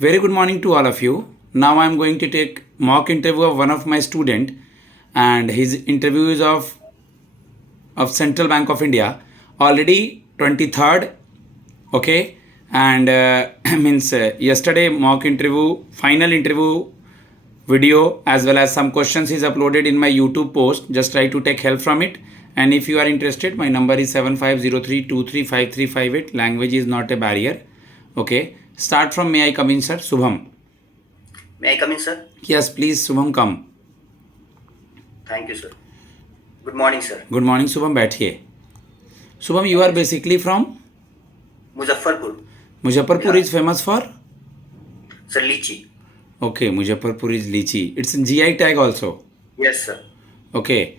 Very good morning to all of you. Now I am going to take mock interview of one of my student, and his interview is of Central Bank of India. Already 23rd, okay, and means yesterday mock interview, final interview video as well as some questions is uploaded in my YouTube post. Just try to take help from it. And if you are interested, my number is 7503235358. Language is not a barrier. Okay. Start from may I come in, sir? Subham. May I come in, sir? Yes, please, Subham, come. Thank you, sir. Good morning, sir. Good morning, Subham. बैठिए. Subham, you are basically from Muzaffarpur. Muzaffarpur Yeah. is famous for? Sir, lychee. Okay, Muzaffarpur is lychee. It's in GI tag also. Yes, sir. Okay.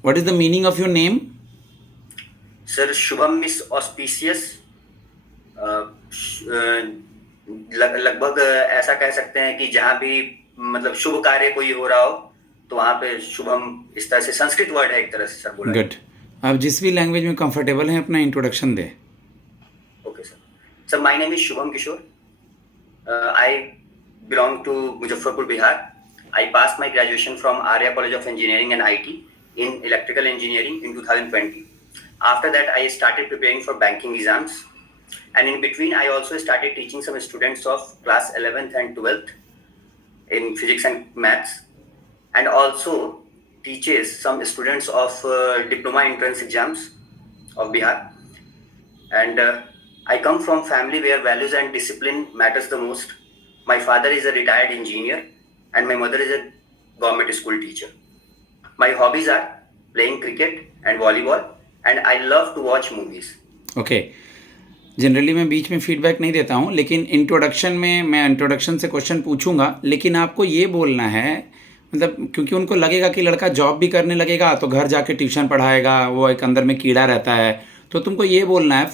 What is the meaning of your name? Sir, Shubham is auspicious. लगभग ऐसा कह सकते हैं कि जहाँ भी मतलब शुभ कार्य कोई हो रहा हो तो वहाँ पे शुभम इस तरह से संस्कृत वर्ड है एक तरह से सर बोला. गुड. आप जिस भी लैंग्वेज में कंफर्टेबल हैं अपना इंट्रोडक्शन दे. Okay sir. Sir, my name is Shubham Kishor. I belong to Muzaffarpur, Bihar. I passed my graduation from Arya College of Engineering and IT in electrical engineering in 2020. After that, I started preparing for banking exams. And in between, I also started teaching some students of class 11th and 12th in physics and maths. And also teaches some students of diploma entrance exams of Bihar. And I come from family where values and discipline matters the most. My father is a retired engineer. And my mother is a government school teacher. My hobbies are playing cricket and volleyball, and I love to watch movies. Okay. Generally मैं बीच में feedback नहीं देता हूँ, लेकिन introduction में मैं introduction से question पूछूंगा, लेकिन आपको ये बोलना है, मतलब क्योंकि उनको लगेगा कि लड़का जॉब भी करने लगेगा तो घर जाके ट्यूशन पढ़ाएगा, वो एक अंदर में कीड़ा रहता है, तो तुमको ये बोलना है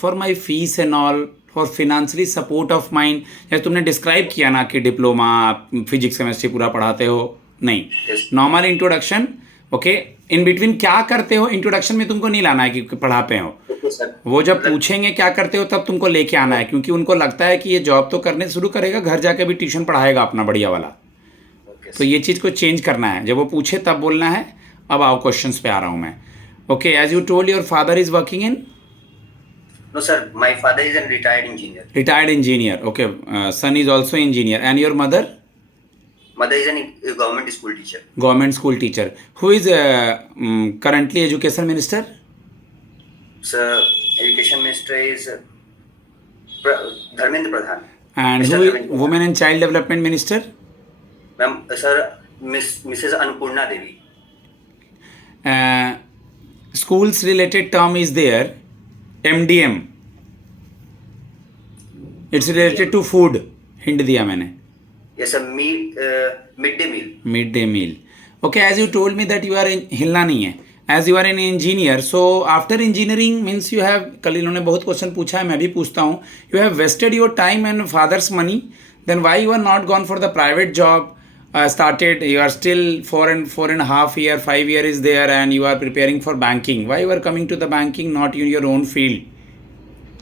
for my fees and all, for financially support of mind. जैसे तुमने डिस्क्राइब किया ना कि डिप्लोमा फिजिक्स केमिस्ट्री पूरा पढ़ाते हो, नहीं, normal introduction. Okay. In between क्या करते हो इंट्रोडक्शन में तुमको नहीं लाना है कि पढ़ाते हो. वो जब पूछेंगे क्या करते हो तब तुमको लेके आना है, क्योंकि उनको लगता है कि ये जॉब तो करने शुरू करेगा, घर जाके भी ट्यूशन पढ़ाएगा अपना बढ़िया वाला. तो ये चीज़ को चेंज करना है. जब वो पूछे तब बोलना है. अब आओ क्वेश्चंस पे आ रहा हूँ मैं. Okay. As you told your father is working in? No, sir. My father is a retired engineer. Retired engineer. Okay. Son is also engineer. And your mother? Mother is a government school teacher. Government school teacher. Who is currently education minister? Sir, education minister is Dharmendra Pradhan. And Mr. who is Dharmendra women and child development minister? Ma'am, sir, Mrs. Annapurna Devi. Schools related term is there. MDM. It's related to food. Hint दिया मैंने. Yes, sir. Midday meal. Midday meal. Okay, as you told me that you are in हिलना नहीं है. As you are an engineer, so after engineering means you have, कल इन्होंने बहुत question पूछा है, मैं भी पूछता हूँ. You have wasted your time and father's money. Then why you are not gone for the private job? Started, you are still 4.5 year, 5 year is there, and you are preparing for banking. Why you are coming to the banking, not in your own field?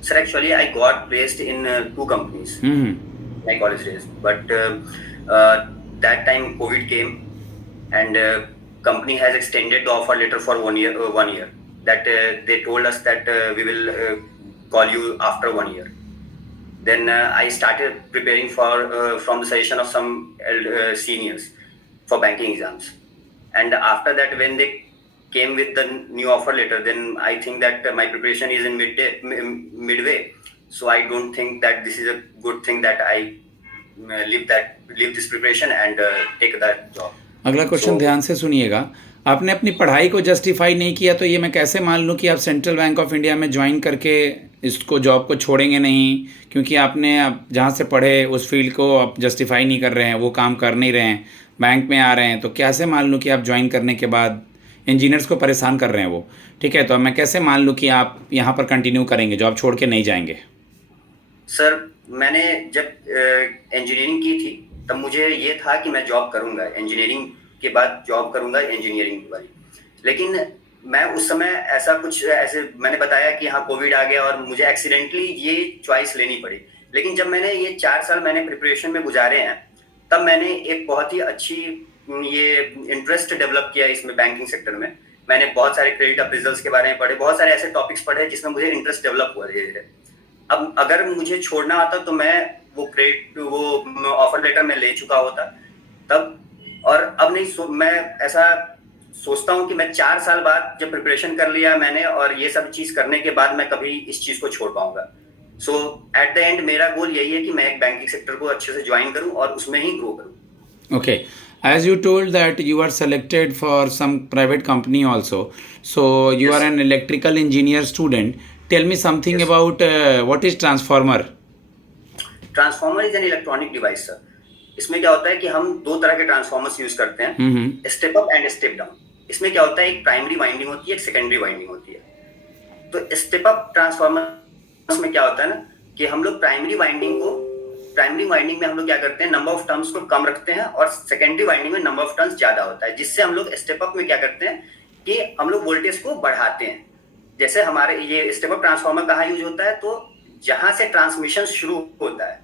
Sir, actually, I got placed in 2 companies. My college days, but that time COVID came, and company has extended the offer letter for 1 year. 1 year. That they told us that we will call you after 1 year. Then I started preparing for from the suggestion of some seniors for banking exams. And after that, when they came with the new offer letter, then I think that my preparation is in midway. So I don't think that this is a good thing that I leave this preparation and take that job. अगला question ध्यान से सुनिएगा. आपने अपनी पढ़ाई को justify नहीं किया तो ये मैं कैसे मान लूँ कि आप सेंट्रल बैंक ऑफ इंडिया में ज्वाइन करके इसको जॉब को छोड़ेंगे नहीं, क्योंकि आपने अब जहाँ से पढ़े उस फील्ड को आप जस्टिफाई नहीं कर रहे हैं, वो काम कर नहीं रहे हैं, बैंक में आ रहे हैं, तो कैसे मान लूँ कि आप ज्वाइन करने के बाद इंजीनियर्स को परेशान कर रहे हैं वो. ठीक है, तो मैं कैसे मान लूँ कि आप यहाँ पर कंटिन्यू करेंगे, जॉब छोड़ के नहीं जाएंगे? सर, मैंने जब इंजीनियरिंग की थी तब मुझे ये था कि मैं जॉब करूँगा, इंजीनियरिंग के बाद जॉब करूँगा इंजीनियरिंग वाली. लेकिन मैं उस समय ऐसा कुछ ऐसे मैंने बताया कि हाँ कोविड आ गया और मुझे एक्सीडेंटली ये चॉइस लेनी पड़ी लेकिन जब मैंने ये 4 साल मैंने प्रिपरेशन में गुजारे हैं, तब मैंने एक बहुत ही अच्छी ये इंटरेस्ट डेवलप किया इसमें, बैंकिंग सेक्टर में। मैंने बहुत सारे क्रेडिट अप्रेजल्स के बारे में पढ़े, बहुत सारे ऐसे टॉपिक्स पढ़े जिसमें मुझे इंटरेस्ट डेवलप हुआ धीरे धीरे। अब अगर मुझे छोड़ना आता तो मैं वो ऑफर लेटर में ले चुका होता तब, और अब नहीं। मैं ऐसा सोचता हूँ कि मैं 4 साल बाद जब प्रिपरेशन कर लिया मैंने और ये सब चीज करने के बाद मैं कभी इस चीज को छोड़ पाऊंगा। सो एट द एंड मेरा गोल यही है कि मैं एक बैंकिंग सेक्टर को अच्छे से ज्वाइन करूं और उसमें ही ग्रो करूं। Okay. As you told that you are selected for some private company also. So you are Yes. an electrical engineer student. Tell me something Yes. about what is transformer? Transformer is an electronic device sir. इसमें क्या होता है कि हम 2 तरह के transformers use करते हैं, step up and step down. इसमें क्या होता है, एक प्राइमरी वाइंडिंग होती है, एक सेकेंडरी वाइंडिंग होती है। तो स्टेप अप ट्रांसफार्मर में क्या होता है ना कि हम लोग प्राइमरी वाइंडिंग में हम लोग क्या करते हैं, नंबर ऑफ टर्न्स को कम रखते हैं, और सेकेंडरी वाइंडिंग में नंबर ऑफ टर्न्स ज्यादा होता है, जिससे हम लोग स्टेप अप में क्या करते हैं कि हम लोग वोल्टेज को बढ़ाते हैं। जैसे हमारे ये स्टेप अप ट्रांसफार्मर कहाँ यूज होता है, तो जहां से ट्रांसमिशन शुरू होता है,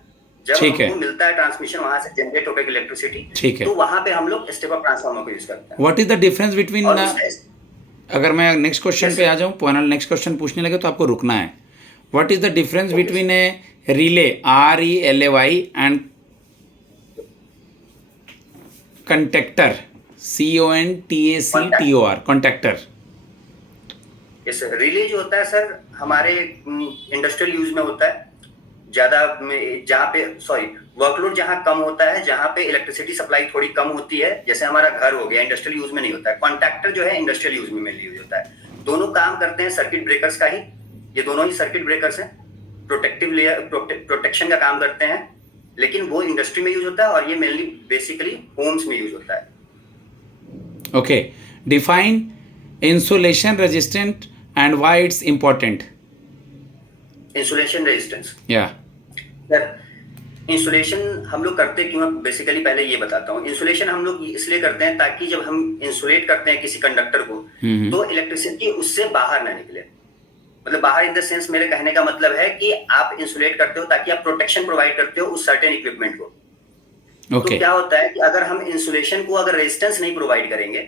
जब हमको मिलता है ट्रांसमिशन, वहां से जनरेट होकर इलेक्ट्रिसिटी, तो वहां पे हम लोग स्टेप अप ट्रांसफार्मर को यूज करते हैं। What is the difference between, अगर मैं नेक्स्ट क्वेश्चन पे आ जाऊं, पैनल नेक्स्ट क्वेश्चन पूछने लगे तो आपको रुकना है। What is the difference between A relay RELAY and conductor CONTACTOR conductor? Yes sir, relay जो होता है सर हमारे इंडस्ट्रियल यूज में होता है ज्यादा, जहाँ पे वर्कलोड जहाँ कम होता है, जहाँ पे इलेक्ट्रिसिटी सप्लाई थोड़ी कम होती है, जैसे हमारा घर हो गया, इंडस्ट्रियल यूज में नहीं होता है। कॉन्टैक्टर जो है इंडस्ट्रियल यूज में मेनली यूज होता है। दोनों काम करते हैं सर्किट ब्रेकर्स का ही, ये दोनों ही सर्किट ब्रेकर्स हैं, प्रोटेक्टिव लेयर प्रोटेक्शन का काम करते हैं, लेकिन वो इंडस्ट्री में यूज होता है और ये मेनली बेसिकली होम्स में यूज होता है। Okay, define insulation resistant and why it's important. Insulation resistance, या इंसुलेशन हम लोग करते क्यों, बेसिकली पहले ये बताता हूँ। इंसुलेशन हम लोग इसलिए करते हैं ताकि जब हम इंसुलेट करते हैं किसी कंडक्टर को, तो इलेक्ट्रिसिटी उससे बाहर ना निकले। मतलब बाहर इन द सेंस, मेरे कहने का मतलब है कि आप इंसुलेट करते हो ताकि आप प्रोटेक्शन प्रोवाइड करते हो उस सर्टेन इक्विपमेंट को। तो क्या होता है कि अगर हम इंसुलेशन को अगर रेजिस्टेंस नहीं प्रोवाइड करेंगे,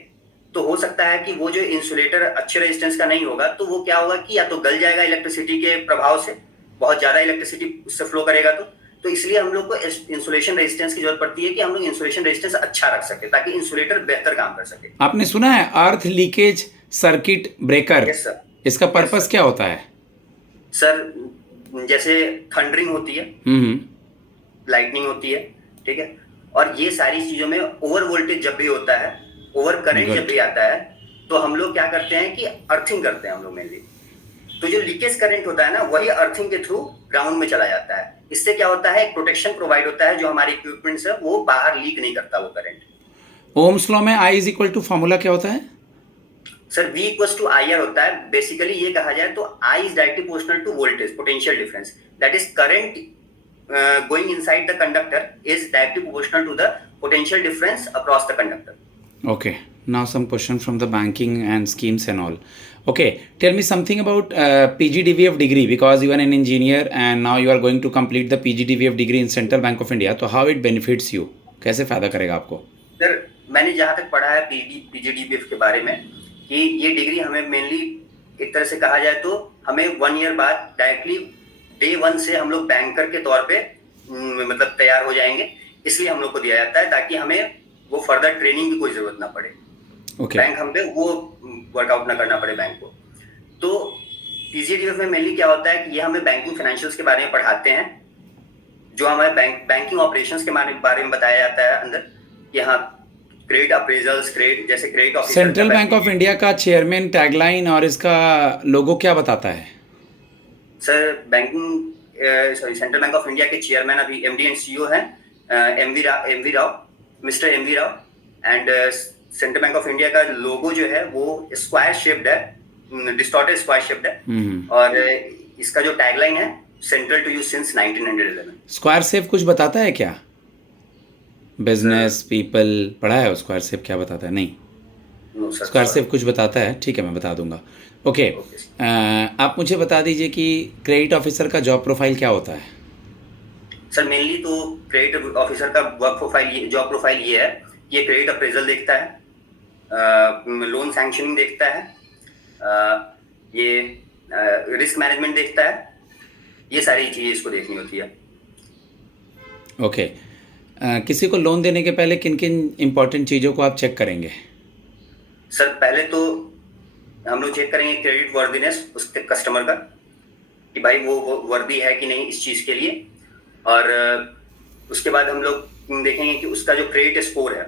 तो हो सकता है कि वो जो इंसुलेटर अच्छे रेजिस्टेंस का नहीं होगा, तो वो क्या होगा कि या तो गल जाएगा इलेक्ट्रिसिटी के प्रभाव से, बहुत ज्यादा इलेक्ट्रिसिटी उससे फ्लो करेगा। तो इसलिए हम लोग को इंसुलेशन रेजिस्टेंस की जरूरत पड़ती है कि हम लोग इंसुलेशन रेजिस्टेंस अच्छा रख सके ताकि इंसुलेटर बेहतर काम कर सके। आपने सुना है अर्थ leakage circuit breaker? Yes sir. इसका पर्पस क्या होता है सर? जैसे थंडरिंग होती है, लाइटनिंग होती है, ठीक है, और ये सारी चीजों में ओवर वोल्टेज जब भी होता है, ओवर करंट जब भी आता है, तो हम लोग क्या करते हैं कि अर्थिंग करते हैं हम लोग मेनली। तो जो लीकेज करंट होता है ना, वही अर्थिंग के थ्रू ग्राउंड में चला जाता है। इससे क्या होता है, प्रोटेक्शन प्रोवाइड होता है, जो हमारे इक्विपमेंट्स है वो बाहर लीक नहीं करता वो करंट। ओम्स लॉ में I = फॉर्मूला क्या होता है सर? V = IR होता है। बेसिकली ये कहा जाए तो I is directly proportional to voltage potential difference, that is current going inside the conductor is directly proportional to the potential difference across the conductor. Okay, now some question from the banking and schemes and all. Okay, tell me something about PGDVF degree, because you are an engineer and now you are going to complete the PGDVF degree in Central Bank of India. तो how it benefits you? कैसे फायदा करेगा आपको? Sir मैंने जहाँ तक पढ़ा है PGDVF के बारे में, कि ये डिग्री हमें मेनली एक तरह से कहा जाए तो हमें 1 ईयर बाद डायरेक्टली डे 1 से हम लोग बैंकर के तौर पे मतलब तैयार हो जाएंगे, इसलिए हम लोग को दिया जाता है ताकि हमें वो फर्दर ट्रेनिंग की कोई जरूरत ना पड़े। बैंक हम पे वो वर्कआउट ना करना पड़े बैंक को। तो PGDVF में मेनली क्या होता है कि ये हमें बैंकिंग फाइनेंशियल्स के बारे में पढ़ाते हैं, जो हमें बैंकिंग ऑपरेशंस के बारे में बताया जाता है अंदर। यहाँ क्रेडिट अप्रेजल्स, जैसे credit officer. Central bank of India का चेयरमैन टैगलाइन और इसका लोगो क्या बताता है? Sir central bank of India के चेयरमैन अभी MD एंड CEO हैं mister M V Rao, and central bank of India का लोगो जो है वो स्क्वायर शेप्ड है, डिस्टॉर्टेड स्क्वायर शेप्ड है, और इसका जो टैगलाइन है central to you since 1911। Square shape कुछ बताता है क्या? बिजनेस पीपल पढ़ा है स्क्वायर शेप क्या बताता है? नहीं, स्क्वायर शेप कुछ बताता है, ठीक है मैं बता दूंगा। ओके, आप मुझे बता दीजिए कि क्रेडिट ऑफिसर का जॉब प्रोफाइल क्या होता है? सर मेनली तो क्रेडिट ऑफिसर का वर्क प्रोफाइल, जॉब प्रोफाइल ये है कि ये क्रेडिट अप्रेजल देखता है, लोन सैंक्शनिंग देखता है, ये रिस्क मैनेजमेंट देखता है, ये सारी चीज़ें इसको देखनी होती है। ओके। किसी को लोन देने के पहले किन किन इम्पोर्टेंट चीज़ों को आप चेक करेंगे? सर पहले तो हम लोग चेक करेंगे क्रेडिट वर्दीनेस उसके कस्टमर का, कि भाई वो वर्दी है कि नहीं इस चीज़ के लिए, और उसके बाद हम लोग देखेंगे कि उसका जो क्रेडिट स्कोर है,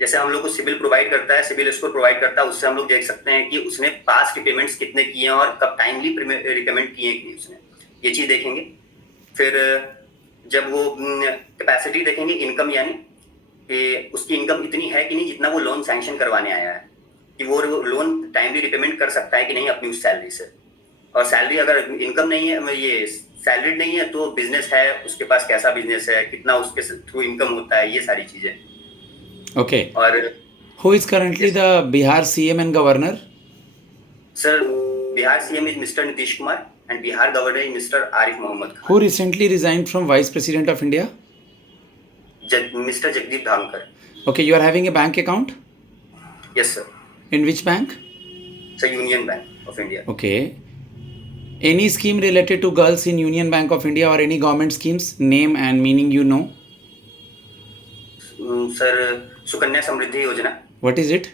जैसे हम लोग को सिबिल प्रोवाइड करता है, सिबिल स्कोर प्रोवाइड करता है, उससे हम लोग देख सकते हैं कि उसने पास्ट रिपेमेंट्स कितने किए हैं और कब टाइमली रिपेमेंट किए हैं कि नहीं उसने, ये चीज़ देखेंगे। फिर जब वो कैपेसिटी देखेंगे, इनकम यानी कि उसकी इनकम इतनी है कि नहीं जितना वो लोन सैंक्शन करवाने आया है, कि वो लोन टाइमली रिपेमेंट कर सकता है कि नहीं अपनी उस सैलरी से। और सैलरी अगर इनकम नहीं है, ये सैलरी नहीं है, तो बिजनेस है उसके पास, कैसा बिजनेस है, कितना उसके थ्रू इनकम होता है, ये सारी चीज़ें। ओके। और who is currently the Bihar CM and governor? Sir Bihar CM is mister Nitish Kumar and Bihar governor is mister Arif Mohammad Khan. Who recently resigned from vice president of India? Mister Jagdeep Dhankhar. Okay, you are having a bank account? Yes sir. In which bank? Sir union bank of India. Okay. Any scheme related to girls in Union Bank of India or any government schemes, name and meaning you know? Sir Sukanya Samriddhi Yojana. What is it?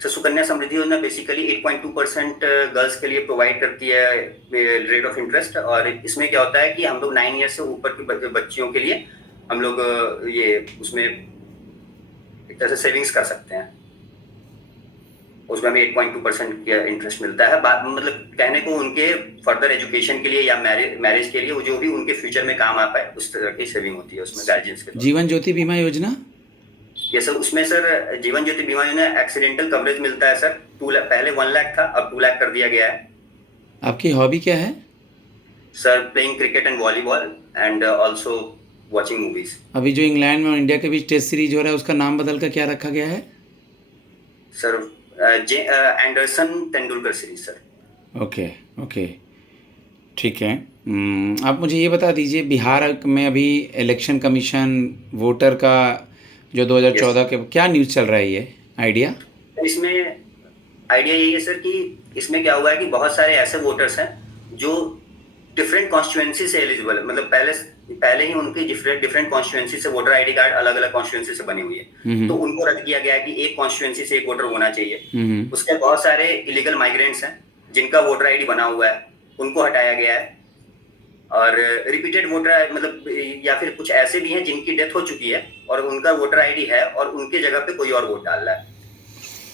Sir Sukanya Samriddhi Yojana basically 8.2% girls के लिए provide करती है rate of interest, और इसमें क्या होता है कि हम लोग 9 ईयर से ऊपर की बच्चियों के लिए हम लोग ये उसमें एक तरह से सेविंग्स कर सकते हैं, उसमें हमें 8.2% का इंटरेस्ट मिलता है। मतलब कहने को उनके फर्दर एजुकेशन के लिए या मैरिज के लिए, वो जो भी उनके फ्यूचर में काम आ पाए उस तरह की सेविंग होती है उसमें गार्जियंस के। जीवन ज्योति बीमा योजना? ये सर उसमें सर जीवन ज्योति बीमा योजना एक्सीडेंटल कवरेज मिलता है सर। 2 लाख, पहले 1 लाख था, अब 2 लाख कर दिया गया है। आपकी हॉबी क्या है? Sir playing cricket and volleyball and also watching movies. अभी जो इंग्लैंड में और इंडिया के बीच टेस्ट सीरीज हो रहा है उसका नाम बदल कर क्या रखा गया है? Sir Anderson Tendulkar series sir. Okay okay, ठीक है। आप मुझे ये बता दीजिए, बिहार में अभी इलेक्शन कमीशन वोटर का जो 2014 के क्या न्यूज़ चल रहा है, ये आइडिया? इसमें आइडिया यही है सर कि इसमें क्या हुआ है कि बहुत सारे ऐसे वोटर्स हैं जो डिफरेंट कॉन्स्टिट्यूएंसी से एलिजिबल है, मतलब पहले ही उनके डिफरेंट कॉन्स्टिट्यूएंसी से वोटर आईडी कार्ड अलग अलग कॉन्स्टिट्यूएंसी से बनी हुई है, तो उनको रद्द किया गया है कि एक कॉन्स्टिट्यूएंसी से एक वोटर होना चाहिए। उसके बहुत सारे इलीगल माइग्रेंट्स हैं जिनका वोटर आईडी बना हुआ है, उनको हटाया गया है। और रिपीटेड वोटर मतलब या फिर कुछ ऐसे भी हैं जिनकी डेथ हो चुकी है और उनका वोटर आईडी है और उनके जगह पे कोई और वोट डाल रहा है।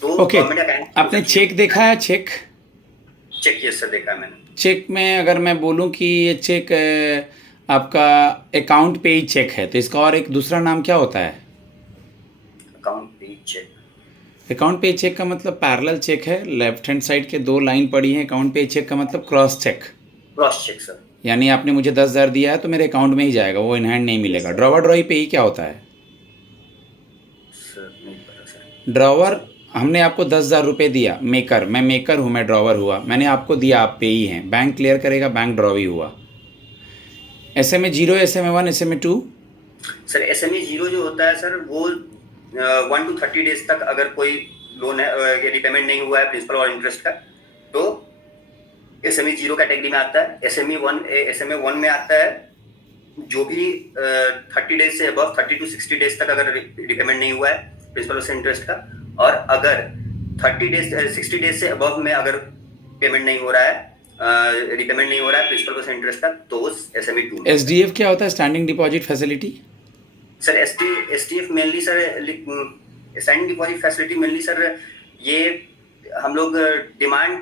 तो आपने चेक देखा है? चेक यस सर देखा है मैंने। चेक में अगर मैं बोलूं कि ये चेक आपका अकाउंट पे ही चेक है, तो इसका और एक दूसरा नाम क्या होता है? अकाउंट पे चेक। अकाउंट पे चेक का मतलब पैरेलल चेक है, लेफ्ट हैंड साइड के 2 लाइन पड़ी हैं। अकाउंट पे चेक का मतलब cross cheque. Cross cheque sir, यानी आपने मुझे 10,000 दिया है तो मेरे अकाउंट में ही जाएगा, वो इन हैंड नहीं मिलेगा। ड्रॉवर ड्रॉई पे ही क्या होता है? सर नहीं पता सर। ड्रॉवर हमने आपको 10,000 रुपये दिया, मेकर, मैं मेकर हूँ, मैं ड्रॉवर हुआ, मैंने आपको दिया, आप पे ही हैं, बैंक क्लियर करेगा, बैंक ड्रॉवी हुआ। SMA 0, SMA 1, SMA 2? Sir SMA 0 जो होता है सर वो 1 to 30 डेज तक अगर कोई लोन है रिपेमेंट नहीं हुआ है प्रिंसिपल और इंटरेस्ट का, तो SMA 0 कैटेगरी में आता है। SMA 1 में आता है जो भी 30 डेज से अबव 30 to 60 डेज तक अगर रिपेमेंट नहीं हुआ है प्रिंसिपल और इंटरेस्ट का, और अगर 60 डेज से अबव में अगर पेमेंट नहीं हो रहा है, रिपेमेंट नहीं हो रहा है प्रिंसिपल प्लस इंटरेस्ट का, तो SMA 2। SDF क्या होता है? Standing deposit facility? Sir SDF mainly sir standing deposit facility mainly sir ये हम लोग डिमांड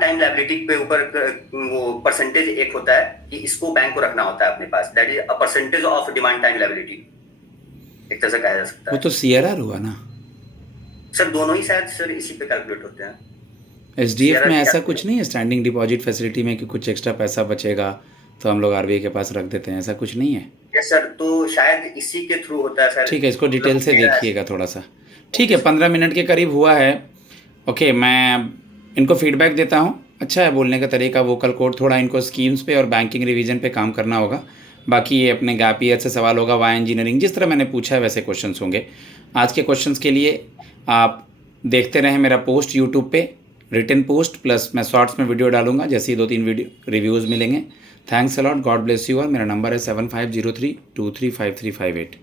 टाइम लायबिलिटी पे ऊपर वो परसेंटेज एक होता है कि इसको बैंक को रखना होता है अपने पास, that is a percentage of demand time liability, एक तरह से कहा जा सकता है। वो तो CRR हुआ ना सर? दोनों ही शायद सर इसी पे कैलकुलेट होते हैं। SDF में ऐसा कुछ नहीं है स्टैंडिंग डिपॉजिट फैसिलिटी में कि कुछ एक्स्ट्रा पैसा बचेगा तो हम लोग RBI के पास रख देते हैं, ऐसा कुछ नहीं है? यस सर, तो शायद इसी के थ्रू होता है सर। ठीक है, इसको डिटेल से देखिएगा थोड़ा सा। ठीक है, 15 मिनट के करीब हुआ है। ओके, मैं इनको फीडबैक देता हूँ, अच्छा है बोलने का तरीका, वोकल कोड, थोड़ा इनको स्कीम्स पे और बैंकिंग रिवीजन पे काम करना होगा। बाकी ये अपने गैप ईयर से सवाल होगा, वाई इंजीनियरिंग, जिस तरह मैंने पूछा है वैसे क्वेश्चंस होंगे। आज के क्वेश्चंस के लिए आप देखते रहें मेरा पोस्ट यूट्यूब पे, रिटन पोस्ट प्लस मैं शॉर्ट्स में वीडियो डालूंगा, जैसे ही 2-3 वीडियो रिव्यूज़ मिलेंगे। Thanks a lot, God bless you all. मेरा नंबर है 7503235358।